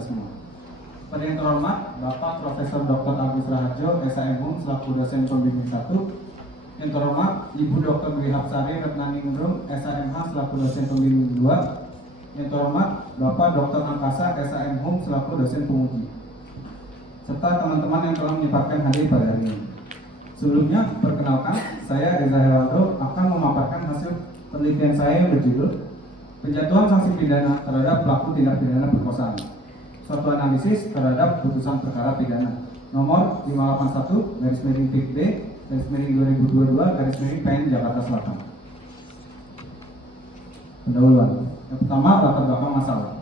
kita semua. Pada yang terhormat, Bapak Profesor Dr. Agus Raharjo, SHM selaku dosen pembimbing 1. Yang terhormat, Ibu Dr. Dwi Hapsari Retnaningrum, SHMH selaku dosen pembimbing 2. Yang terhormat, Bapak Dr. Angkasa, SHM selaku dosen penguji. Serta teman-teman yang telah menyempatkan hadir pada hari ini. Sebelumnya, perkenalkan, saya Reza Heraldo akan memaparkan hasil penelitian saya yang berjudul Penjatuhan sanksi pidana terhadap pelaku tindak pidana perkosaan. Suatu analisis terhadap putusan perkara pidana nomor 581/PID/2022/PN Jakarta Selatan. Pendahuluan. Yang pertama, latar belakang masalah.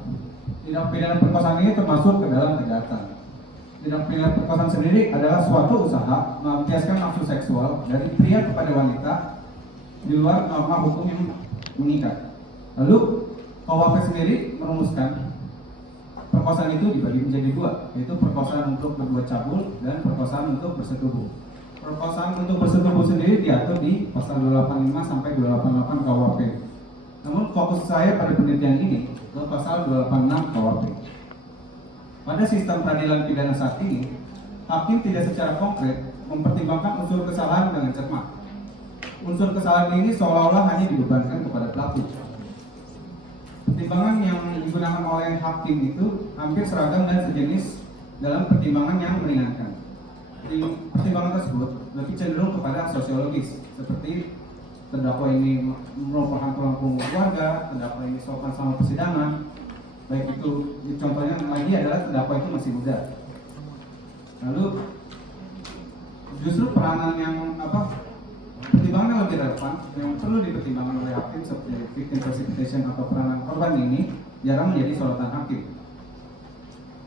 Tindak pidana perkosaan ini termasuk ke dalam kejahatan. Tindak pidana perkosaan sendiri adalah suatu usaha melampiaskan nafsu seksual dari pria kepada wanita di luar norma hukum yang mengikat. Lalu KUHP sendiri merumuskan perkosaan itu dibagi menjadi dua, yaitu perkosaan untuk berbuat cabul dan perkosaan untuk bersetubuh. Perkosaan untuk bersetubuh sendiri diatur di pasal 285 sampai 288 KUHP. Namun fokus saya pada penelitian ini ke pasal 286 KUHP. Pada sistem peradilan pidana saat ini, hakim tidak secara konkret mempertimbangkan unsur kesalahan dengan cermat. Unsur kesalahan ini seolah-olah hanya dibebankan kepada pelaku. Pertimbangan yang digunakan oleh hakim itu hampir seragam dan sejenis dalam pertimbangan yang meringankan. Pertimbangan tersebut lebih cenderung kepada sosiologis, seperti terdakwa ini merupakan tulang punggung keluarga, terdakwa ini sopan sama persidangan. Baik itu contohnya lagi adalah terdakwa itu masih muda. Lalu justru peranan yang pertimbangan yang lebih relevan yang perlu dipertimbangkan oleh hakim seperti victim precipitation atau peranan korban ini jarang menjadi sorotan hakim.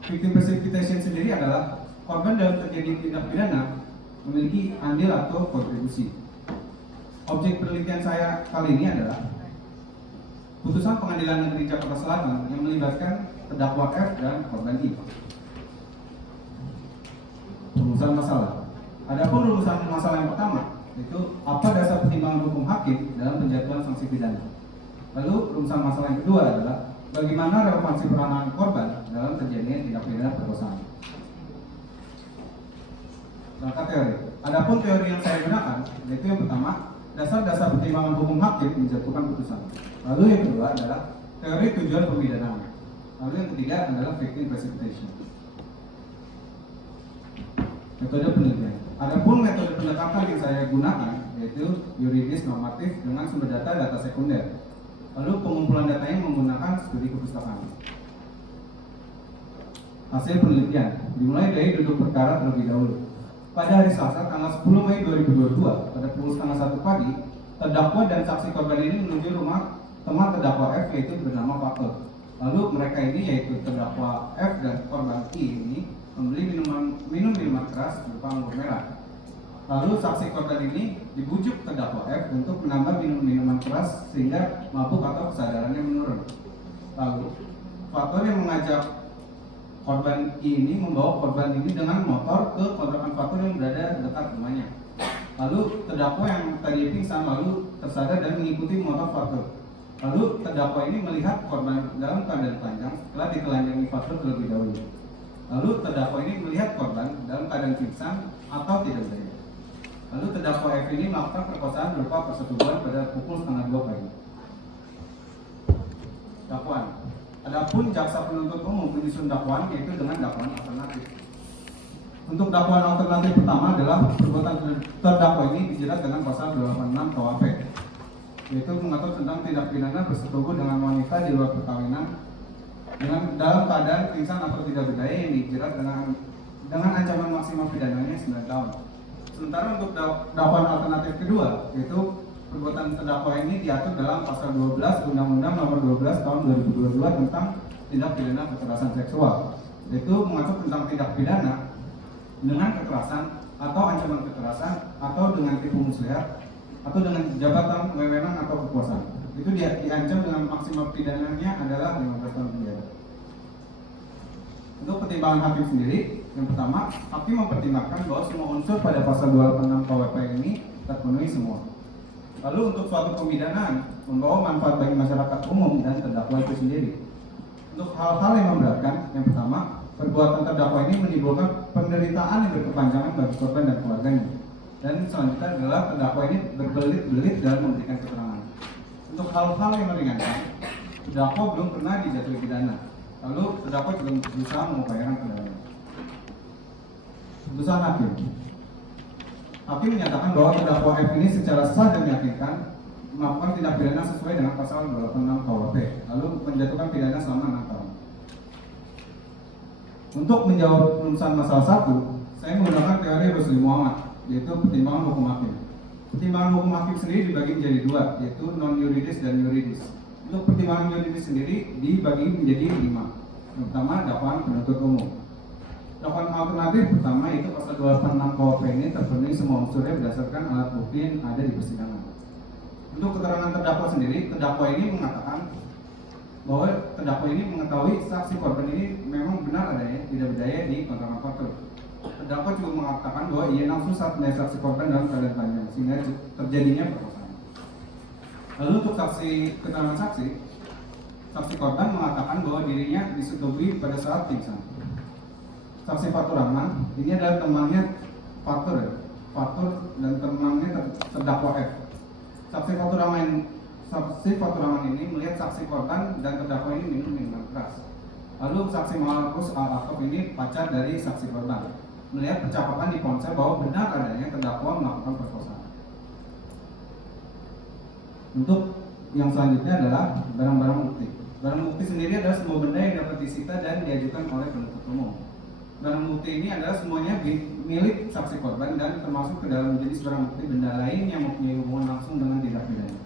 Victim precipitation sendiri adalah korban dalam terjadi tindak pidana memiliki andil atau kontribusi. Objek penelitian saya kali ini adalah putusan Pengadilan Negeri Jakarta Selatan yang melibatkan terdakwa F dan korban I. Rumusan masalah. Adapun rumusan masalah yang pertama, itu apa dasar pertimbangan hukum hakim dalam penjatuhan sanksi pidana. Lalu rumusan masalah yang kedua adalah bagaimana relevansi peranan korban dalam terjadinya tindak pidana perkosaan. Berangkat teori. Adapun teori yang saya gunakan yaitu yang pertama, dasar-dasar pertimbangan hukum hakim menjatuhkan putusan. Lalu yang kedua adalah teori tujuan pemidanaan. Lalu yang ketiga adalah victim precipitation. Metode penelitian. Adapun metode pendekatan yang saya gunakan yaitu yuridis normatif dengan sumber data sekunder. Lalu pengumpulan datanya menggunakan studi kepustakaan. Hasil penelitian dimulai dari duduk perkara terlebih dahulu. Pada hari Selasa tanggal 10 Mei 2022 pada pukul 12:30 pagi, terdakwa dan saksi korban ini menuju rumah teman terdakwa F yaitu bernama Faktor. Lalu mereka ini yaitu terdakwa F dan korban I ini membeli minum minuman keras berupa anggur merah. Lalu saksi korban ini dibujuk terdakwa F untuk menambah minuman keras sehingga mabuk atau kesadarannya menurun. Lalu faktor yang mengajak korban I ini membawa korban ini dengan motor ke kontrakan faktor yang berada dekat rumahnya. Lalu terdakwa yang tadi pingsan lalu tersadar dan mengikuti motor faktor. Lalu terdakwa ini melihat korban dalam keadaan telanjang setelah ditelanjangi faktor terlebih dahulu. Lalu terdakwa ini melihat korban dalam keadaan pingsan atau tidak berdaya. Lalu terdakwa F ini melakukan perkosaan berupa persetubuhan pada pukul 1:30 pagi. Dakwaan. Adapun jaksa penuntut umum menyusun dakwaan yaitu dengan dakwaan alternatif. Untuk dakwaan alternatif pertama adalah perbuatan terdakwa ini dijerat dengan pasal 286 KUHP, yaitu mengatur tentang tindak pidana bersetubuh dengan wanita di luar perkawinan dengan dalam keadaan pingsan atau tidak berdaya yang dijerat dengan ancaman maksimal pidananya 9 tahun. Sementara untuk dakwaan alternatif kedua, yaitu perbuatan terdakwa ini diatur dalam pasal 12 Undang-Undang Nomor 12 Tahun 2022 tentang tindak pidana kekerasan seksual, yaitu mengatur tentang tindak pidana dengan kekerasan atau ancaman kekerasan atau dengan tipu muslihat atau dengan jabatan, wewenang atau kekuasaan. Itu diancam dengan maksimal pidananya adalah 15 tahun penjara. Untuk pertimbangan hakim sendiri, yang pertama, hakim mempertimbangkan bahwa semua unsur pada pasal 286 KUHP ini terpenuhi semua. Lalu untuk suatu pemidanaan membawa manfaat bagi masyarakat umum dan terdakwa itu sendiri. Untuk hal-hal yang memberatkan, yang pertama, perbuatan terdakwa ini menimbulkan penderitaan yang berkepanjangan bagi korban dan keluarganya. Dan selanjutnya adalah terdakwa ini berbelit-belit dalam memberikan keterangan. Untuk hal-hal yang meringankan, terdakwa belum pernah dijatuhi pidana. Lalu terdakwa juga berusaha mengupayakan kebenaran. Putusan hakim. Hakim menyatakan bahwa terdakwa F ini secara sah dan meyakinkan melakukan tindak pidana sesuai dengan pasal 286 KUHP, lalu menjatuhkan pidana selama 6 tahun. Untuk menjawab rumusan masalah 1, saya menggunakan teori Rusli Muhammad, yaitu pertimbangan hukum hakim. Pertimbangan hukum hakim sendiri dibagi menjadi 2, yaitu non-yuridis dan yuridis. Untuk pertimbangan yuridis sendiri dibagi menjadi 5. Yang pertama, dakwaan penuntut umum. Dakwaan alternatif pertama itu pasal 286 KUHP ini terpenuhi semua unsurnya berdasarkan alat bukti yang ada di persidangan. Untuk keterangan terdakwa sendiri, terdakwa ini mengatakan bahwa terdakwa ini mengetahui saksi korban ini memang benar adanya tidak berdaya di kontrafaktur. Terdakwa juga mengatakan bahwa ia nafsu saat melihat saksi korban dalam keadaan panjang sehingga terjadinya perkosaan. Lalu untuk keterangan saksi korban mengatakan bahwa dirinya disetujui pada saat pingsan. Saksi Fatur Rahman, ini adalah temannya Fatur dan temannya terdakwa F. Saksi Fatur Rahman ini melihat saksi korban dan terdakwa ini minum minuman keras. Lalu saksi Markus Al-Aqab ini pacar dari saksi korban, melihat percakapan di ponsel bahwa benar adanya terdakwa melakukan perkosaan. Untuk yang selanjutnya adalah barang-barang bukti. Barang bukti sendiri adalah semua benda yang dapat disita dan diajukan oleh penuntut umum. Barang bukti ini adalah semuanya milik saksi korban dan termasuk ke dalam jenis barang bukti benda lain yang mempunyai hubungan langsung dengan tindak pidana.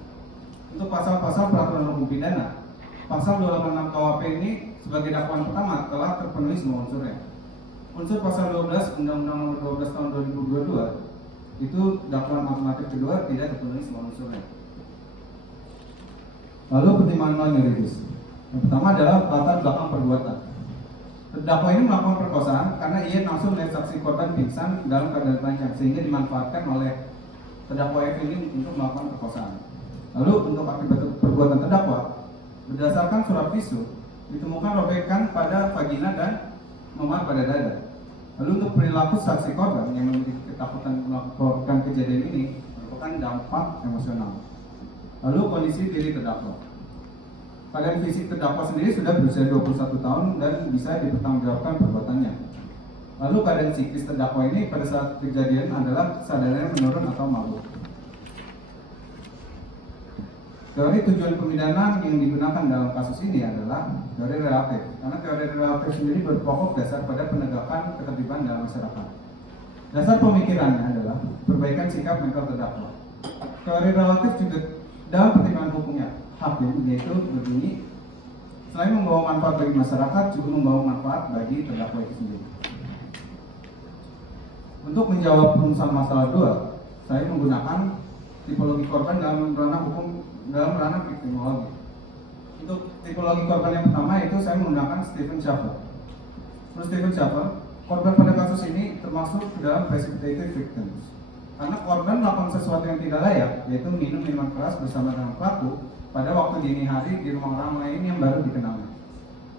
Untuk pasal-pasal peraturan hukum pidana, pasal 286 KUHP ini sebagai dakwaan pertama telah terpenuhi semua unsurnya. Unsur pasal 12 Undang-Undang Nomor 12 Tahun 2022 itu dakwaan alternatif kedua tidak terpenuhi semua unsurnya. Lalu pertimbangan non yuridis. Yang pertama adalah latar belakang perbuatan. Terdakwa ini melakukan perkosaan karena ia langsung melihat saksi korban pingsan dalam keadaan panjang sehingga dimanfaatkan oleh terdakwa F ini untuk melakukan perkosaan. Lalu untuk akibat perbuatan terdakwa, berdasarkan surat visu ditemukan robekan pada vagina dan memar pada dada. Lalu untuk perilaku saksi korban yang memiliki ketakutan melakukan kejadian ini merupakan dampak emosional. Lalu kondisi diri terdakwa. Keadaan fisik terdakwa sendiri sudah berusia 21 tahun dan bisa dipertanggungjawabkan perbuatannya. Lalu keadaan psikis terdakwa ini pada saat kejadian adalah kesadarannya menurun atau mabuk. Teori tujuan pemidanaan yang digunakan dalam kasus ini adalah teori relatif, karena teori relatif sendiri berpokok dasar pada penegakan ketertiban dalam masyarakat. Dasar pemikirannya adalah perbaikan sikap mental terdakwa. Teori relatif juga dalam pertimbangan hukumnya hakim, yaitu berbunyi selain membawa manfaat bagi masyarakat juga membawa manfaat bagi terdakwa itu sendiri. Untuk menjawab rumusan masalah 2, saya menggunakan tipologi korban dalam ranah hukum dalam ranah victimologi. Untuk tipologi korban yang pertama itu saya menggunakan Stephen Shaffer. Menurut Stephen Shaffer, korban pada kasus ini termasuk dalam precipitated victims. Karena korban melakukan sesuatu yang tidak layak, yaitu minum minuman keras bersama dengan pelaku pada waktu dini hari di rumah orang lain yang baru dikenalnya.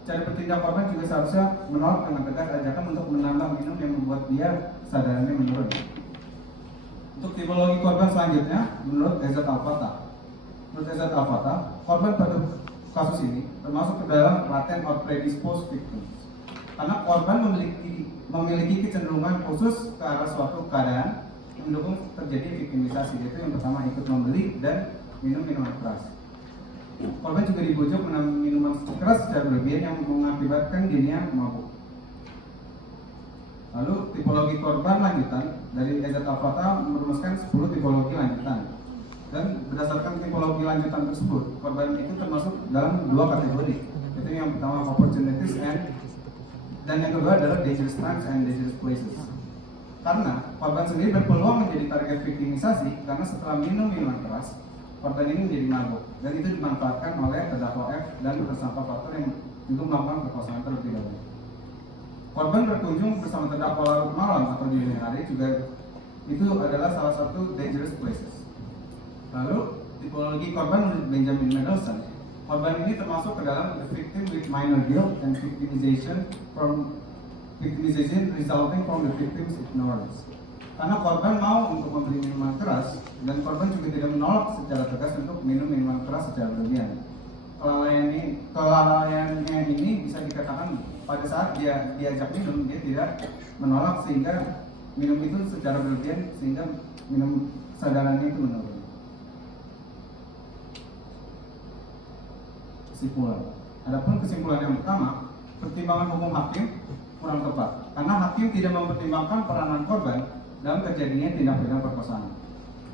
Cara bertindak korban juga seharusnya menolak dengan tegas ajakan untuk menambah minum yang membuat dia kesadarannya menurun. Untuk tipologi korban selanjutnya, menurut Ezat Al-Fatah. Menurut Ezat Al-Fatah, korban pada kasus ini termasuk ke dalam latent or predisposed victims. Karena korban memiliki kecenderungan khusus ke arah suatu keadaan yang mendukung terjadi victimisasi, yaitu yang pertama ikut membeli dan minum minuman keras. Korban juga dibujuk minum minuman keras secara berlebihan yang mengakibatkan dirinya mabuk. Lalu tipologi korban lanjutan dari Ezat Al-Fatah merumuskan 10 tipologi lanjutan. Dan berdasarkan tipologi lanjutan tersebut, korban itu termasuk dalam 2 kategori, yaitu yang pertama opportunities dan yang kedua adalah dangerous times and dangerous places. Karena korban sendiri berpeluang menjadi target victimisasi karena setelah minum minuman keras, korban ini menjadi mabuk dan itu dimanfaatkan oleh terdakwa F dan tersangka Fatur yang untuk melakukan perkosaan terlebih dahulu. Korban berkunjung bersama terdakwa larut malam atau di dini hari juga itu adalah salah satu dangerous places. Lalu tipologi korban menurut Benjamin Mendelsohn, korban ini termasuk ke dalam the victim with minor guilt and victimization from victimization resulting from the victim's ignorance. Karena korban mau untuk memberi minuman keras dan korban juga tidak menolak secara tegas untuk minum minuman keras secara berlebihan. Kelalaiannya ini bisa dikatakan pada saat dia diajak minum dia tidak menolak sehingga minum itu secara berlebihan sehingga minum kesadarannya itu menurun. Kesimpulan. Adapun kesimpulan yang pertama, pertimbangan hukum hakim kurang tepat karena hakim tidak mempertimbangkan peranan korban dalam terjadinya tindak pidana perkosaan.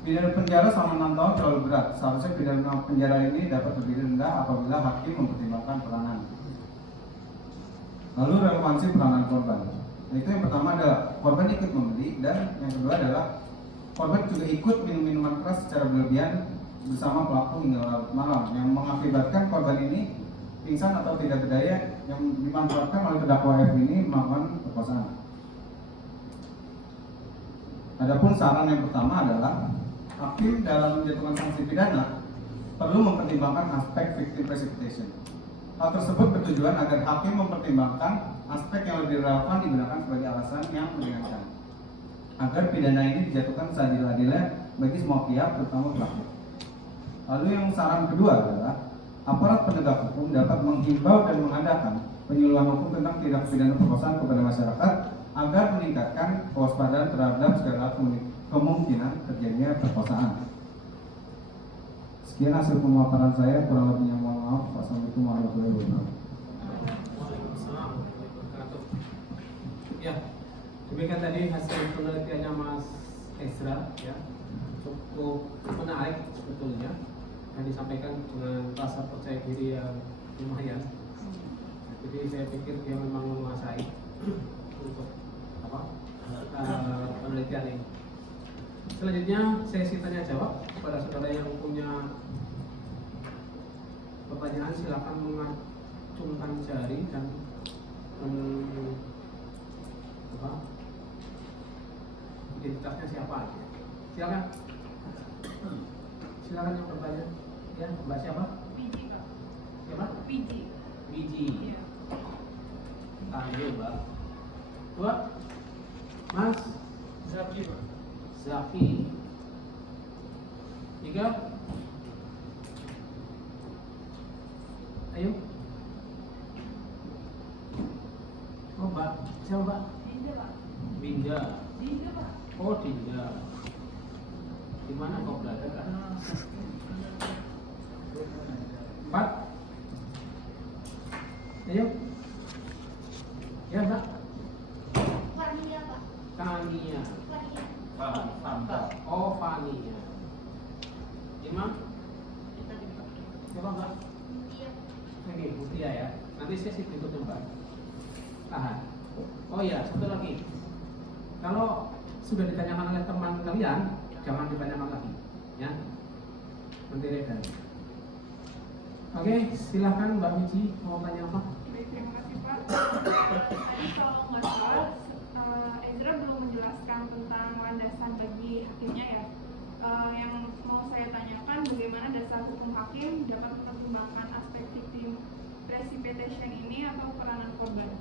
Pidana penjara selama 6 tahun terlalu berat. Seharusnya pidana penjara ini dapat lebih rendah apabila hakim mempertimbangkan peranan. Lalu relevansi peranan korban. Itu yang pertama adalah korban ikut membeli dan yang kedua adalah korban juga ikut minum minuman keras secara berlebihan bersama pelaku hingga larut malam yang mengakibatkan korban ini pingsan atau tidak berdaya yang dimanfaatkan oleh terdakwa F ini melakukan perkosaan. Adapun saran yang pertama adalah hakim dalam menjatuhkan sanksi pidana perlu mempertimbangkan aspek victim precipitation. Hal tersebut bertujuan agar hakim mempertimbangkan aspek yang lebih relevan digunakan sebagai alasan yang meringankan agar pidana ini dijatuhkan seadil-adilnya bagi semua pihak terutama pelaku. Lalu yang saran kedua adalah aparat penegak hukum dapat menghimbau dan mengadakan penyuluhan hukum tentang tindak pidana perkosaan kepada masyarakat agar meningkatkan kewaspadaan terhadap segala kemungkinan terjadinya perkosaan. Sekian hasil pemaparan saya, kurang lebihnya mohon maaf. Wassalamualaikum warahmatullahi wabarakatuh. Ya, demikian tadi hasil penelitiannya Mas Ezra, ya, cukup menarik sebetulnya yang disampaikan dengan rasa percaya diri yang lumayan. Jadi saya pikir dia memang menguasai untuk penelitian ini. Selanjutnya sesi tanya jawab. Kepada saudara yang punya pertanyaan silakan mengacungkan jari dan identitasnya siapa aja. Silakan. Silakan yang bertanya. Ya, Mbak siapa? Biji, Pak. Siapa? Biji. Biji. Iya. Ayo, Mbak. Dua. Mas Zaki, Pak. Zaki. Tiga. Ayo. Oh, Mbak. Siapa, Mbak? Dinda, Pak. Binda. Dinda, Pak. Oh, Dinda. Di mana kau berada, Kak? Empat. Ayo. Ya, Mbak. Fania, Pak. Tania. Fania. Oh, Fania. Lima. Siapa, Mbak? Iya. Oke, Mutia ya. Nanti sesi berikutnya, Mbak. Tahan. Oh iya, satu lagi. Kalau sudah ditanyakan oleh teman kalian, jangan ditanyakan lagi, ya. Nanti rekan. Oke, silahkan Mbak Mici mau tanya apa? Baik, terima kasih, Pak. Tadi kalau nggak salah, Ezra belum menjelaskan tentang landasan bagi hakimnya ya. Yang mau saya tanyakan, bagaimana dasar hukum hakim dapat mempertimbangkan aspek victim precipitation ini atau peranan korban?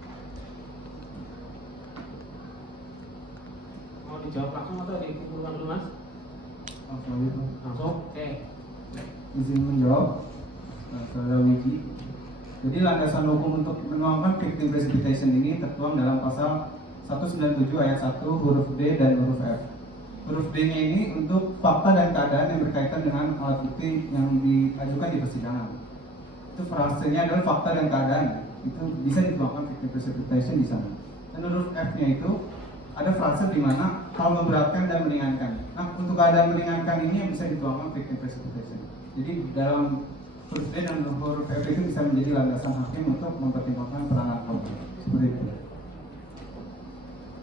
Mau dijawab langsung atau dikumpulkan dulu, Mas? Langsung? Oke. Izin menjawab, Saudara Wiji. Jadi landasan hukum untuk menuangkan victim precipitation ini tertuang dalam pasal 197 ayat 1 huruf D dan huruf F. Huruf D-nya ini untuk fakta dan keadaan yang berkaitan dengan alat bukti yang diajukan di persidangan. Itu frasenya adalah fakta dan keadaan. Itu bisa dituangkan victim precipitation di sana. Dan huruf F-nya itu ada frase di mana hal memberatkan dan meringankan. Nah, untuk keadaan meringankan ini yang bisa dituangkan victim precipitation. Jadi dalam huruf D dan huruf F itu bisa menjadi landasan hakim untuk mempertimbangkan peranan korban. Seperti itu.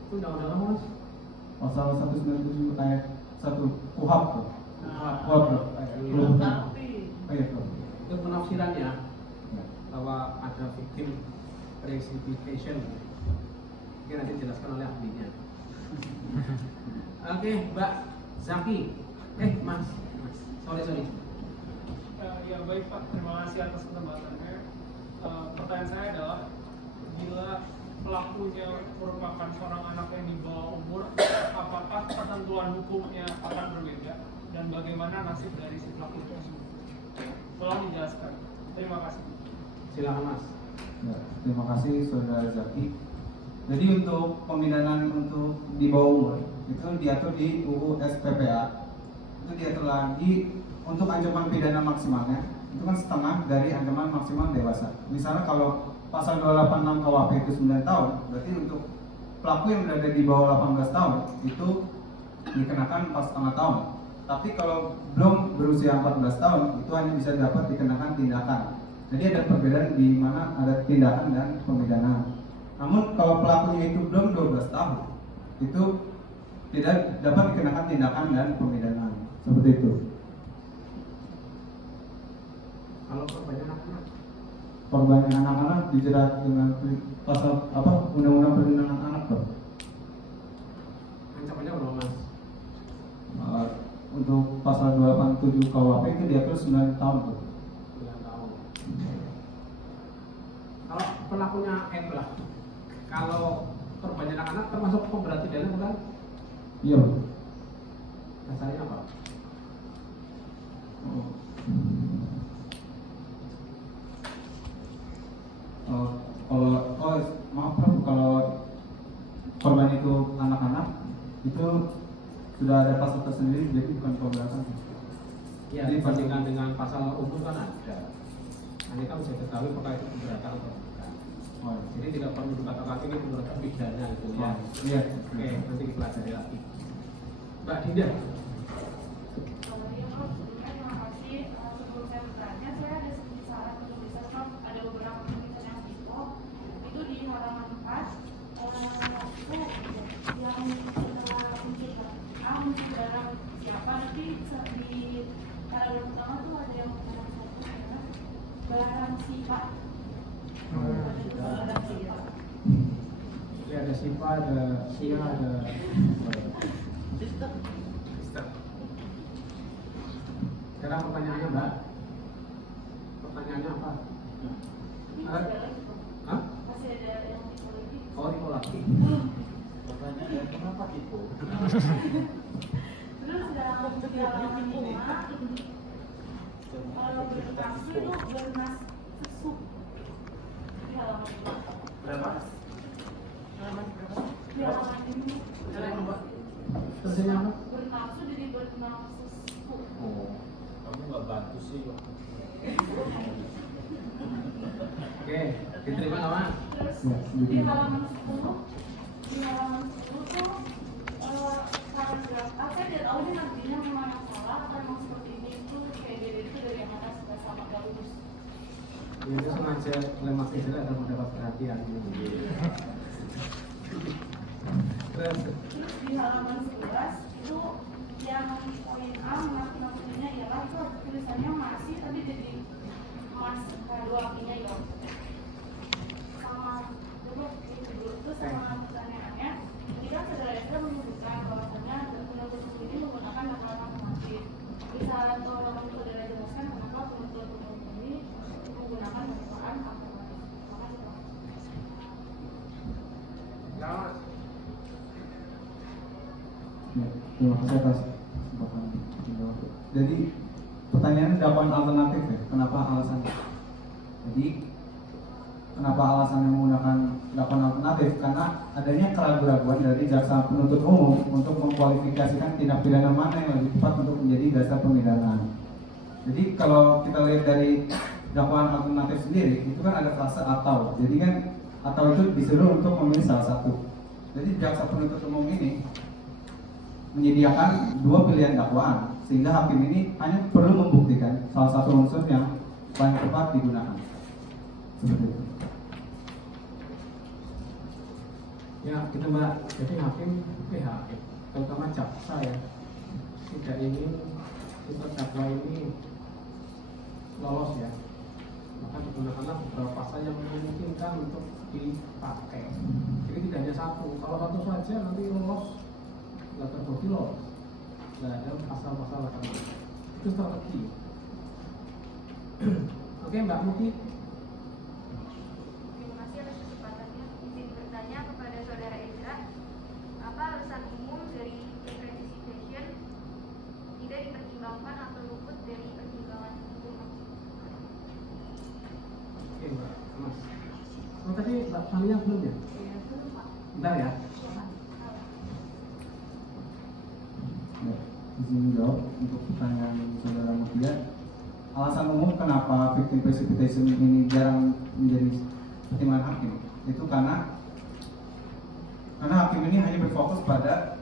Itu undang-undang apa, Mas? Pasal 197 ayat 1 KUHP tuh. Nah, KUHP. Oh iya, Prof. itu penafsirannya bahwa ada victim precipitation. Mungkin nanti dijelaskan oleh ahlinya. Oke, Mbak Zaki. Mas. Sorry. Ya baik Pak, terima kasih atas kesempatannya. Pertanyaan saya adalah bila pelakunya merupakan seorang anak yang di bawah umur, apakah ketentuan hukumnya akan berbeda dan bagaimana nasib dari si pelaku tersebut? Tolong dijelaskan. Terima kasih. Silakan Mas. Ya, terima kasih Saudara Zaki. Jadi untuk pemidanaan untuk di bawah umur itu diatur di UU SPPA. Itu diatur lagi untuk ancaman pidana maksimalnya itu kan setengah dari ancaman maksimal dewasa. Misalnya kalau pasal 286 KUHP itu 9 tahun, berarti untuk pelaku yang berada di bawah 18 tahun itu dikenakan 4,5 tahun. Tapi kalau belum berusia 14 tahun itu hanya bisa dapat dikenakan tindakan. Jadi ada perbedaan di mana ada tindakan dan pemidanaan. Namun kalau pelakunya itu belum 12 tahun itu tidak dapat dikenakan tindakan dan pemidanaan. Seperti itu. Kalau korbannya anak-anak, Korban anak-anak dijerat dengan pasal apa? Undang-Undang Perlindungan Anak, Pak. ancamannya berapa Mas? Untuk pasal 287 KUHP itu diatur 9 tahun, Pak. 9 tahun. Kalau pelakunya lah, kalau korbannya anak-anak termasuk pemberat pidana bukan? Iya, Pak. Dasarnya apa? Maaf Prof, kalau korban itu anak-anak itu sudah ada pasal tersendiri, jadi bukan pemberatan. Ya, dibandingkan dengan pasal umum kan ada. Nanti kan bisa diketahui apakah itu pemberatan atau bukan. Oh, Jadi tidak perlu dikatakan ini pemberatan pidana itu ya. iya. Oke, nanti dipelajari lagi. Mbak Dinda. Ya Prof, terima kasih. Sebelum saya bertanya, saya ada sedikit saran untuk bisa Prof. Ada beberapa tulisan yang itu di halaman 4 itu yang setelah unsur dalam siapa, nanti di paragraf pertama tuh ada yang barang sifat. Ya, ada SIPA, ada SIA, ada Sistem. Sekarang pertanyaannya Mbak. Pertanyaannya apa? Hah? Masih ada yang lagi. Oh, itu lagi. Pertanyaannya kenapa tipu? Terus dalam di halaman 5 bernafsu itu bernas sesuk di halaman 5. Berapa? Di halaman ini Terusnya apa? bernafsu jadi bernafsu sesuk. Oh. Kamu nggak bantu sih. Oke, diterima nggak Mas? Terus Ya, di halaman 10 tuh paragraf saya tidak tahu ini nantinya memang yang salah atau memang seperti ini itu kayak itu dari yang mana sudah sama gak lulus. Itu sengaja oleh Mas Isra agar mendapat perhatian. Terus Terus di halaman 11 itu yang poin A menakutkannya ialah itu tulisannya masih tadi jadi mas dua apinya ya sama dulu itu sama pertanyaannya jika saudara Ezra menyebutkan bahwasanya penuntut umum ini menggunakan data matematik bisa tolong saudara jelaskan kenapa penuntut umum ini menggunakan dakwaan matematik. Makasih Pak. ya, Ya, terima kasih atas kesempatan. Jadi pertanyaannya dakwaan alternatif ya, kenapa alasannya? Jadi kenapa alasannya menggunakan dakwaan alternatif? Karena adanya keraguan-keraguan dari jaksa penuntut umum untuk mengkualifikasikan tindak pidana mana yang lebih tepat untuk menjadi dasar pemidanaan. Jadi kalau kita lihat dari dakwaan alternatif sendiri, itu kan ada frase atau. Jadi kan atau itu disuruh untuk memilih salah satu. Jadi jaksa penuntut umum ini menyediakan dua pilihan dakwaan sehingga hakim ini hanya perlu membuktikan salah satu unsur yang paling tepat digunakan. Seperti itu. ya gitu Mbak. Jadi hakim, terutama jaksa ya, tidak ingin terdakwa ini lolos ya. Maka digunakanlah beberapa pasal yang memungkinkan untuk dipakai. Jadi tidak hanya satu. Kalau satu saja nanti lolos, nggak terbukti lolos. Nggak ada pasal-pasal macam-macam. Itu strategi. Oke Mbak Muti. Terima kasih atas kesempatannya. Izin bertanya. Mbak Fania belum ya? Bentar ya. Ya, izin jawab untuk pertanyaan saudara Mutia. Alasan umum kenapa victim precipitation ini jarang menjadi pertimbangan hakim itu karena hakim ini hanya berfokus pada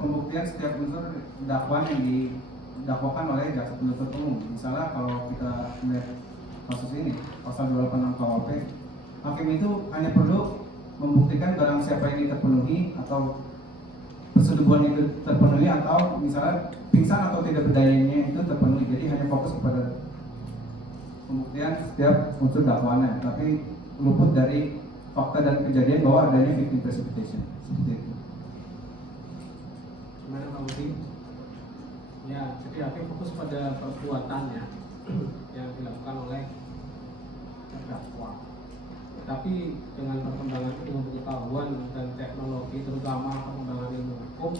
pembuktian setiap unsur dakwaan yang didakwakan oleh jaksa penuntut umum. Misalnya kalau kita melihat kasus ini pasal 286 KUHP, hakim itu hanya perlu membuktikan barang siapa ini terpenuhi atau persetubuhan itu terpenuhi atau misalnya pingsan atau tidak berdayanya itu terpenuhi. Jadi hanya fokus kepada pembuktian setiap unsur dakwaannya, tapi luput dari fakta dan kejadian bahwa adanya victim precipitation seperti itu. Gimana Pak Budi? Ya, jadi hakim fokus pada perbuatannya yang dilakukan oleh terdakwa. Tapi dengan perkembangan ilmu pengetahuan dan teknologi, terutama perkembangan ilmu hukum,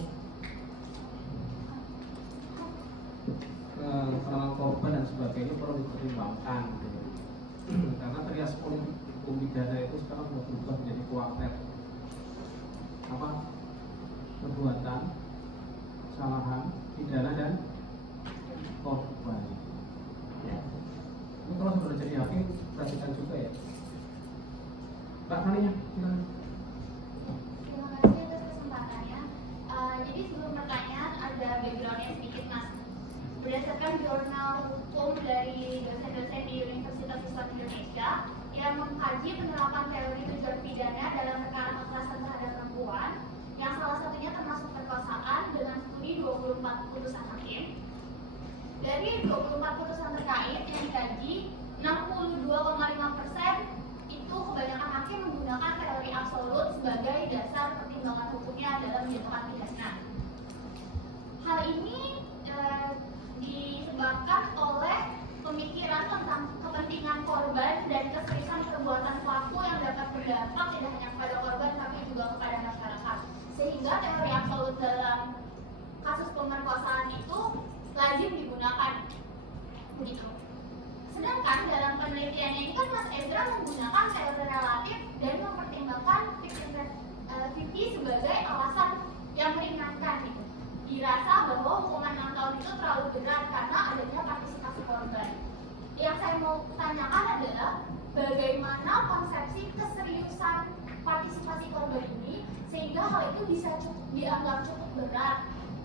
keterangan korban dan sebagainya perlu dipertimbangkan. Karena trias politik hukum pidana itu sekarang sudah berubah menjadi kuartet. Apa? Perbuatan, kesalahan, pidana dan korban. Ya. Ini kalau sudah jadi hakim, perhatikan juga ya. Mbak Fania, silakan. Terima kasih atas kesempatannya. Jadi sebelum pertanyaan ada backgroundnya sedikit mas. Berdasarkan jurnal hukum dari dosen-dosen di Universitas Islam Indonesia yang mengkaji penerapan teori tujuan pidana dalam perkara kekerasan terhadap perempuan, yang salah satunya termasuk perkosaan dengan studi 24 putusan hakim. Dari 24 putusan terkait yang dikaji, 62,5% itu kebanyakan hakim menggunakan teori absolut sebagai dasar pertimbangan hukumnya dalam menjatuhkan pidana. Hal ini disebabkan oleh pemikiran tentang kepentingan korban dan keseriusan perbuatan pelaku yang dapat berdampak tidak hanya kepada korban tapi juga kepada masyarakat. Sehingga teori absolut dalam kasus pemerkosaan itu lazim digunakan. Begitu. Sedangkan dalam penelitiannya ini kan Mas Ezra menggunakan teori relatif dan mempertimbangkan fikih sebagai alasan yang meringankan gitu. Dirasa bahwa hukuman 6 tahun itu terlalu berat karena adanya partisipasi korban. Yang saya mau tanyakan adalah bagaimana konsepsi keseriusan partisipasi korban ini sehingga hal itu bisa dianggap cukup berat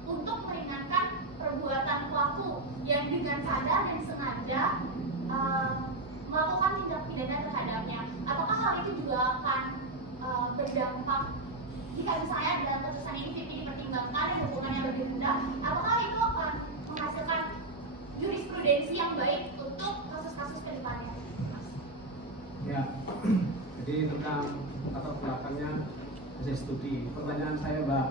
untuk meringankan perbuatan pelaku yang dengan sadar dan sengaja melakukan tindak pidana terhadapnya. Apakah hal itu juga akan berdampak jika misalnya dalam putusan ini fikih dipertimbangkan dan hukumannya lebih rendah? Apakah itu akan menghasilkan jurisprudensi yang baik untuk kasus-kasus ke depannya? Ya, jadi tentang latar belakangnya hasil studi. Pertanyaan saya Mbak,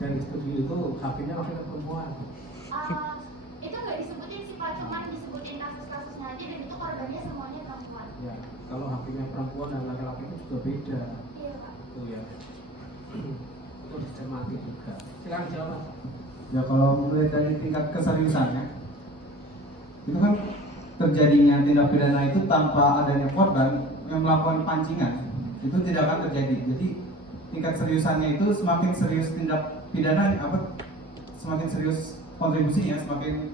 dari studi itu hakimnya laki-laki perempuan? Itu nggak disebutin sih Pak, cuma disebutin kasus-kasusnya aja dan itu korbannya semuanya perempuan. Ya, kalau hakimnya perempuan dan laki-laki itu juga beda. Iya Pak. Itu ya. Itu dicermati juga. Silakan jawab. Ya kalau melihat dari tingkat keseriusannya, itu kan terjadinya tindak pidana itu tanpa adanya korban yang melakukan pancingan itu tidak akan terjadi. Jadi tingkat seriusannya itu semakin serius tindak pidana semakin serius kontribusinya, semakin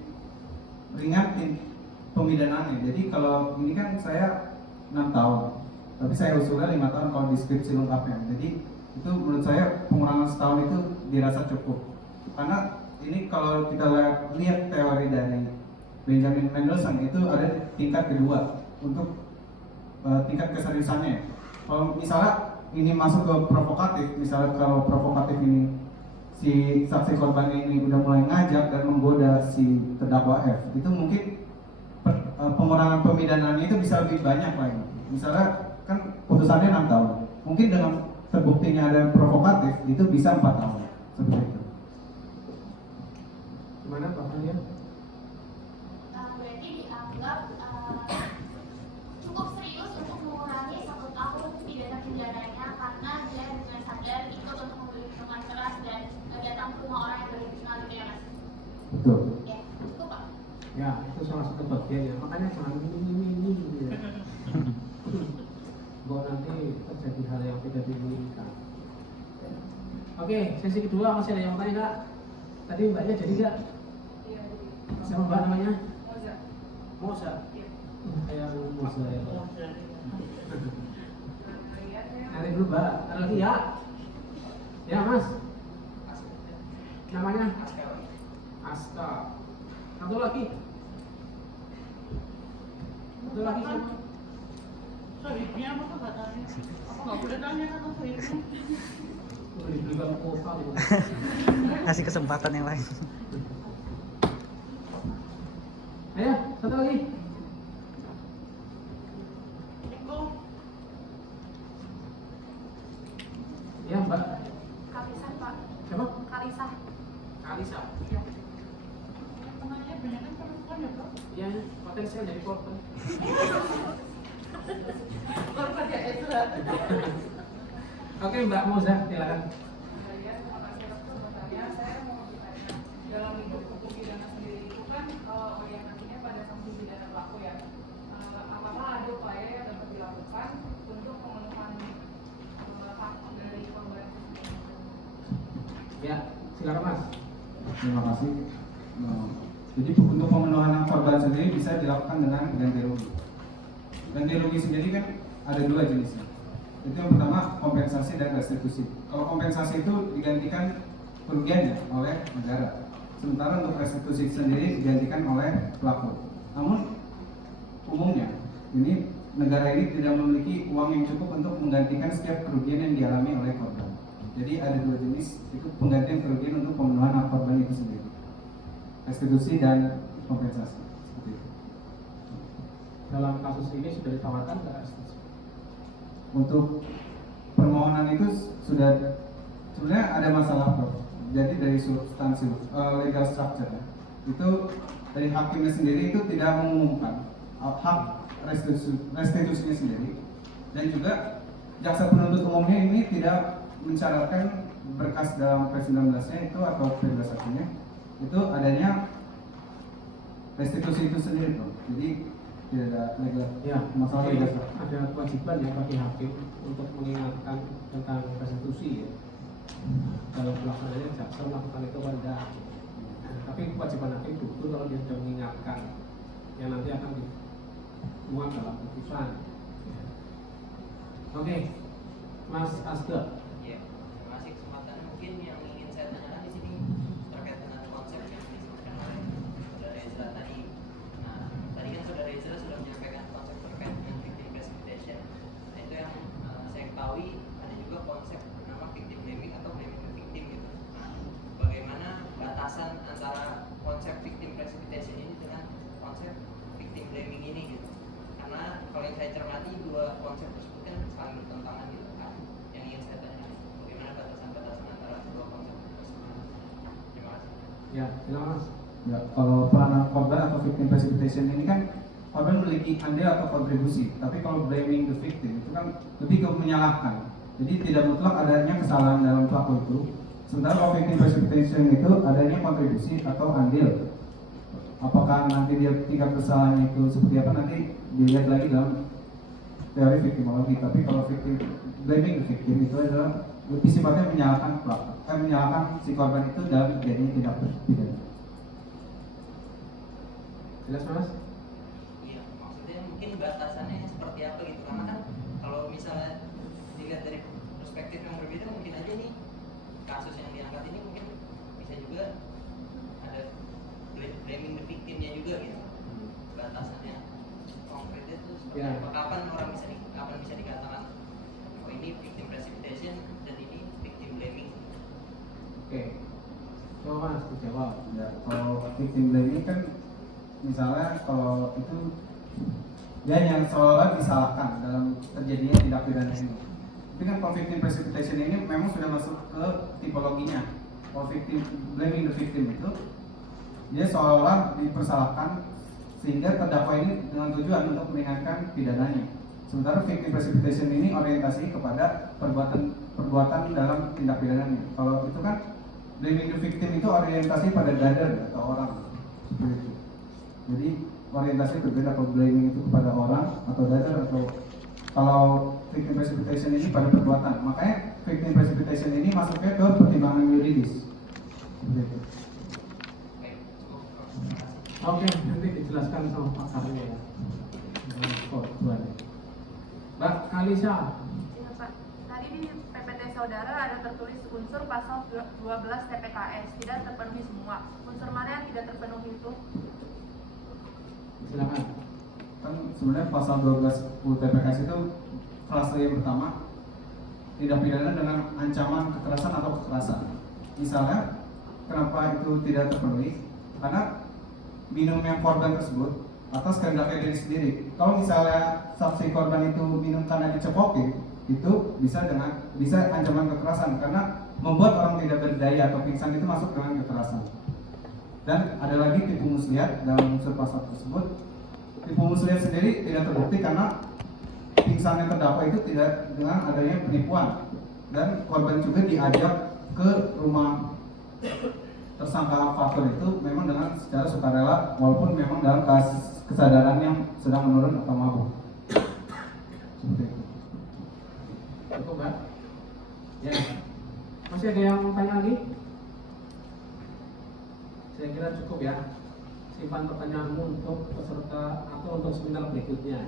ringan pemidanaannya. Jadi kalau ini kan saya 6 tahun, tapi saya usulnya 5 tahun kalau deskripsi lengkapnya. Jadi itu menurut saya pengurangan setahun itu dirasa cukup. Karena ini kalau kita lihat teori dari Benjamin Mendelsohn itu ada tingkat kedua untuk tingkat keseriusannya. Kalau misalnya ini masuk ke provokatif, misalnya kalau provokatif ini si saksi korban ini udah mulai ngajak dan menggoda si terdakwa F, itu mungkin pengurangan pemidanaannya itu bisa lebih banyak lagi. Misalnya kan putusannya 6 tahun, mungkin dengan terbuktinya ada yang provokatif itu bisa 4 tahun seperti itu. Gimana Pak Fania? Berarti dianggap cukup serius untuk mengurangi 1 tahun pidana penjaranya karena dia dengan sadar ikut untuk membeli minuman keras dan datang ke rumah orang yang baru dikenal gitu ya Mas? Betul. Ya, cukup Pak. Ya, itu salah satu bagiannya. Makanya jangan ini gitu ya. bahwa nanti terjadi hal yang tidak diinginkan. Oke, sesi kedua masih ada yang mau tanya nggak? Tadi mbaknya jadi nggak? Iya, jadi. Siapa mbak namanya? Moza. Moza. Iya. Kayak Moza ya. Iya, saya. Nanti dulu mbak. Ada lagi ya? Ya mas. Namanya? Aska. Satu lagi. Satu lagi siapa? Sohibnya apa tuh katanya? Apa nggak boleh tanya kan sohibnya? Udah dibelikan kuota loh. Kasih kesempatan yang lain. Ayo, satu lagi. Eko, Ya mbak. Kalisa Pak. Siapa? Kalisa. Kalisa. Iya. temannya banyak kan perempuan ya Pak? Ya, potensial jadi korban. Korban ya Ezra. Oke Mbak Moza, silakan. Saya terima kasih atas kesempatannya. Saya mau bertanya, dalam lingkup hukum pidana sendiri itu kan orientasinya pada sanksi pidana pelaku ya. Apakah ada upaya yang dapat dilakukan untuk pemenuhan hak dari korban itu sendiri? Ya, silakan Mas. Terima kasih. Jadi untuk pemenuhan korban sendiri bisa dilakukan dengan ganti rugi. Ganti rugi sendiri kan ada dua jenisnya. Itu yang pertama kompensasi dan restitusi. Kalau kompensasi itu digantikan kerugiannya oleh negara. Sementara untuk restitusi sendiri digantikan oleh pelaku. Namun umumnya ini negara ini tidak memiliki uang yang cukup untuk menggantikan setiap kerugian yang dialami oleh korban. Jadi ada dua jenis, itu penggantian kerugian untuk pemenuhan hak korban itu sendiri. Restitusi dan kompensasi. Seperti itu. Dalam kasus ini sudah ditawarkan nggak restitusi? Untuk permohonan itu sudah sebenarnya ada masalah Prof. Jadi dari substansi legal structure ya, itu dari hakimnya sendiri itu tidak mengumumkan hak restitusinya sendiri, dan juga jaksa penuntut umumnya ini tidak mencaratkan berkas dalam P19-nya itu atau P21-nya itu adanya restitusi itu sendiri Prof. Jadi tidak ada legal Ya, masalah jadi legal. ada kewajiban ya bagi hakim untuk mengingatkan tentang restitusi ya. Dalam pelaksanaannya jaksa melakukan itu pada. Tapi kewajiban hakim itu kalau dia sudah mengingatkan yang nanti akan dimuat dalam putusan. Oke, Mas Asda. Ya, terima kasih kesempatan. Mungkin yang ingin saya tanyakan di sini terkait dengan konsep yang disebutkan oleh Saudara Ezra tadi. Nah, tadi kan Saudara Ezra sudah menyampaikan konsep terkait dengan victim precipitation. Nah, itu yang saya ketahui ada juga konsep nama victim blaming atau blaming the victim gitu. Nah, bagaimana batasan antara konsep victim precipitation ini dengan konsep victim blaming ini gitu? Karena kalau yang saya cermati dua konsep tersebut kan saling bertentangan gitu kan. Yang ingin saya tanyakan bagaimana batasan-batasan antara kedua konsep tersebut. Terima kasih. Ya, silakan Mas. Ya, kalau peranan korban atau victim precipitation ini kan korban memiliki andil atau kontribusi, tapi kalau blaming the victim itu kan lebih ke menyalahkan. Jadi tidak mutlak adanya kesalahan dalam pelaku itu. Sementara kalau victim precipitation itu adanya kontribusi atau andil. Apakah nanti dia tingkat kesalahannya itu seperti apa nanti dilihat lagi dalam teori victimologi. Tapi kalau victim blaming the victim itu adalah lebih sifatnya menyalahkan pelaku, menyalahkan si korban itu dalam terjadinya tindak pidana. Jelas Mas? Iya, maksudnya mungkin batasannya seperti apa gitu. Karena kan kalau misalnya dilihat dari perspektif yang berbeda mungkin aja nih kasus yang diangkat ini mungkin bisa juga ada blaming the victimnya juga gitu. Batasannya konkretnya itu seperti Ya. apa? Kapan bisa dikatakan oh ini victim precipitation dan ini victim blaming. Oke. Coba Mas dijawab. Ya, kalau victim blaming kan misalnya kalau itu dia yang seolah disalahkan dalam terjadinya tindak pidana ini. Tapi kan kalau victim precipitation ini memang sudah masuk ke tipologinya. Kalau victim blaming the victim itu dia seolah dipersalahkan sehingga terdakwa ini dengan tujuan untuk meringankan pidananya. Sementara victim precipitation ini orientasi kepada perbuatan dalam tindak pidananya. Kalau itu kan blaming the victim itu orientasi pada dader atau orang seperti itu. Jadi orientasi berbeda, kalau blaming itu kepada orang atau dader atau kalau victim precipitation ini pada perbuatan. Makanya victim precipitation ini masuknya ke pertimbangan yuridis. Seperti itu. Oke, nanti dijelaskan sama pakarnya ya. Korban. Mbak Kalisa. Iya Pak, tadi di PPT Saudara ada tertulis unsur pasal 12 TPKS tidak terpenuhi semua. Unsur mana yang tidak terpenuhi itu? Silakan. Kan sebenarnya pasal 12 TPKS itu frase yang pertama tindak pidana dengan ancaman kekerasan atau kekerasan. Misalnya, kenapa itu tidak terpenuhi? Karena minum yang korban tersebut atas kehendaknya diri sendiri. Kalau misalnya saksi korban itu minum karena dicekoki, itu bisa ancaman kekerasan karena membuat orang tidak berdaya atau pingsan itu masuk dengan kekerasan. Dan ada lagi tipu muslihat dalam unsur pasal tersebut. Tipu muslihat sendiri tidak terbukti karena pingsan yang terdakwa itu tidak dengan adanya penipuan, dan korban juga diajak ke rumah tersangka faktor itu memang dengan secara sukarela walaupun memang dalam kesadaran yang sedang menurun atau mabuk. Seperti itu. Cukup, Mbak? Ya. Masih ada yang mau tanya lagi? Saya kira cukup ya. Simpan pertanyaanmu untuk peserta atau untuk seminar berikutnya.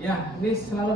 Ya, ini selalu